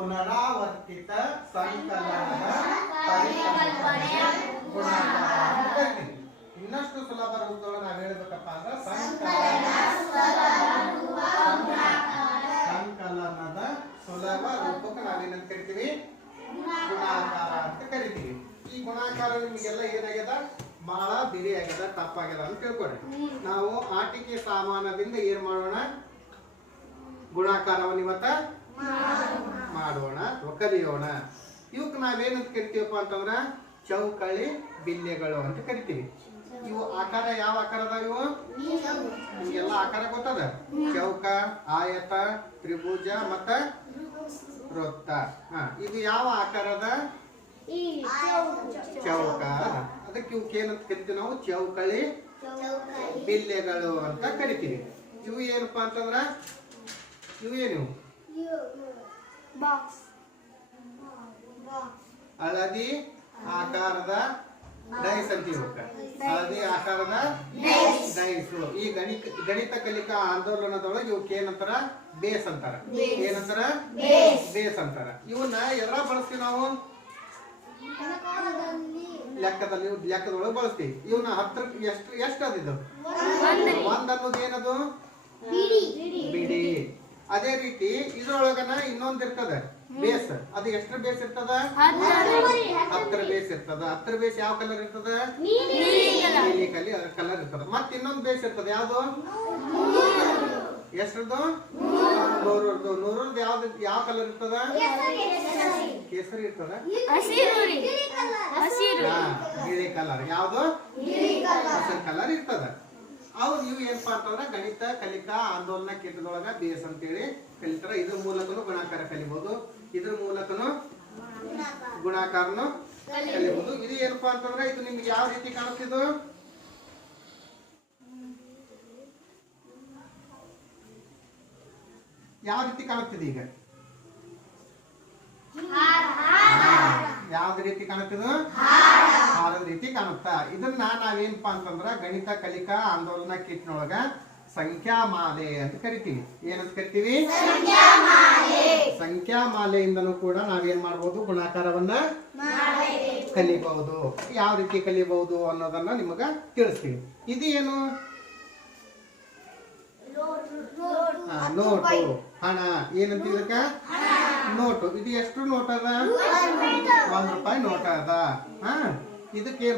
ಪುನರಾವರ್ತಿತ ಸಂಕಲನದ ಪರಿಕಲ್ಪನೆಯ ಗುಣಾಕಾರ ಅಂತ ಕರಿತೀವಿ. ಇನ್ನಷ್ಟು ಸುಲಭ ರೂಪದೊಳಗೆ ನಾವು ಹೇಳ್ಬೇಕಪ್ಪ ಅಂದ್ರೆ ಸಂಕಲನದ ಸುಲಭ ರೂಪಕ್ಕೆ ನಾವೇನಂತ ಕರಿತೀವಿ? ಗುಣಾಕಾರ ಅಂತ ಕರಿತೀವಿ. ಈ ಗುಣಾಕಾರ ನಿಮಗೆಲ್ಲ ಏನಾಗ್ಯದ? ಬಹಳ ಬಿರಿ ಆಗ್ಯದ, ತಪ್ಪಾಗ್ಯದ ಅಂತ ತಿಳ್ಕೊಡ್ರಿ. ನಾವು ಆಟಿಕೆ ಸಾಮಾನದಿಂದ ಏನ್ ಮಾಡೋಣ? ಗುಣಾಕಾರವನ್ನು ಇವತ್ತ ಮಾಡೋಣ, ಕಲಿಯೋಣ. ಇವಕ್ಕೆ ನಾವೇನಂತ ಕರಿತೀವಪ್ಪ ಅಂತಂದ್ರ ಚೌಕಳಿ ಬಿಲ್ಲೆಗಳು ಅಂತ ಕರಿತೀವಿ. ಇವು ಆಕಾರ ಯಾವ ಆಕಾರ ಅದಾವ? ಇವು ನಿಮ್ಗೆಲ್ಲ ಆಕಾರ ಗೊತ್ತದ. ಚೌಕ, ಆಯತ, ತ್ರಿಭುಜ ಮತ್ತ ವೃತ್ತ. ಇದು ಯಾವ ಆಕಾರದ? ಚೌಕ. ಅದಕ್ಕೆ ಇವಕ್ಕೆ ಏನಂತ ಕರಿತೀವಿ ನಾವು? ಚೌಕಳಿ ಬಿಲ್ಲೆಗಳು ಅಂತ ಕರಿತೀವಿ. ಇವು ಏನಪ್ಪ ಅಂತಂದ್ರ ಇವು ಏನು? ಹಳದಿ ಆಕಾರದ ಡೈಸ್ ಅಂತೀವಿ. ಹಳದಿ ಆಕಾರದ ಡೈಸು. ಈ ಗಣಿತ ಕಲಿಕಾ ಆಂದೋಲನದೊಳಗೆ ಇವಕ್ಕೆ ಏನಂತಾರ? ಬೇಸ್ ಅಂತಾರ. ಏನಂತಾರ? ಬೇಸ್ ಅಂತಾರ. ಇವನ್ನ ಎಲ್ಲ ಬಳಸ್ತೀವಿ ನಾವು ಲೆಕ್ಕದೊಳಗೆ ಬಳಸ್ತೀವಿ. ಇವನ್ನ 10 ಎಷ್ಟು ಅದಿದ್ದು? 1 ಅನ್ನೋದು ಏನದು? ಬಿಡಿ. ಅದೇ ರೀತಿ ಇದ್ರೊಳಗನ ಇನ್ನೊಂದ್ ಇರ್ತದ ಬೇಸ್. ಅದು ಎಷ್ಟ್ರ ಬೇಸ್ ಇರ್ತದ? 10 ಬೇಸ್ ಇರ್ತದ. 10 ಬೇಸ್ ಯಾವ ಕಲರ್ ಇರ್ತದ? ನೀಲಿ ಕಲರ್ ಇರ್ತದ. ಮತ್ ಇನ್ನೊಂದ್ ಬೇಸ್ ಇರ್ತದ. ಯಾವ್ದು? ಎಷ್ಟ್ರದ್ದು? 100ರದ್ದು. 100ರದ್ದು ಯಾವ್ದು? ಯಾವ ಕಲರ್ ಇರ್ತದ? ಕೇಸರಿ ಇರ್ತದ. ಬಿಳಿ ಕಲರ್. ಯಾವ್ದು? ಹಸಿರು ಕಲರ್ ಇರ್ತದ. ಅವು ನೀವು ಏನಪ್ಪಾ ಅಂತಂದ್ರ ಗಣಿತ ಕಲಿಕಾ ಆಂದೋಲನ ಕೇಂದ್ರದೊಳಗ ಬೇಸ್ ಅಂತೇಳಿ ಕಲಿತಾರ. ಇದ್ರ ಮೂಲಕನು ಗುಣಾಕಾರ ಕಲಿಬಹುದು, ಇದ್ರ ಮೂಲಕನು ಗುಣಾಕಾರನು ಕಲಿಬಹುದು. ಇದು ಏನಪ್ಪಾ ಅಂತಂದ್ರ ಇದು ನಿಮ್ಗೆ ಯಾವ ರೀತಿ ಕಾಣುತ್ತಿದ್ದು? ಯಾವ ರೀತಿ ಕಾಣುತ್ತಿದೆ? ಈಗ ಯಾವ್ದ ರೀತಿ ಕಾಣುತ್ತಿದ? ಹಾರದ ರೀತಿ ಕಾಣುತ್ತಾ. ಇದನ್ನ ನಾವೇನಪ್ಪಾ ಅಂತಂದ್ರ ಗಣಿತ ಕಲಿಕಾ ಆಂದೋಲನ ಕಿಟ್ನೊಳಗ ಸಂಖ್ಯಾಮಾಲೆ ಅಂತ ಕರಿತೀವಿ. ಏನಂತ ಕರಿತೀವಿ? ಸಂಖ್ಯಾಮಾಲೆಯಿಂದನೂ ಕೂಡ ನಾವೇನ್ ಮಾಡಬಹುದು? ಗುಣಾಕಾರವನ್ನ ಕಲಿಬಹುದು. ಯಾವ ರೀತಿ ಕಲಿಬಹುದು ಅನ್ನೋದನ್ನ ನಿಮಗ ತಿಳಿಸ್ತೀವಿ. ಇದು ಏನು? ನೋಟು, ಹಣ. ಏನಂತ ಇದಕ್ಕ? ನೋಟು. ಇದು ಎಷ್ಟು ನೋಟ್ ಅದ? 1 ರೂಪಾಯಿ ನೋಟ್ ಅದ. ಇದಕ್ಕೆ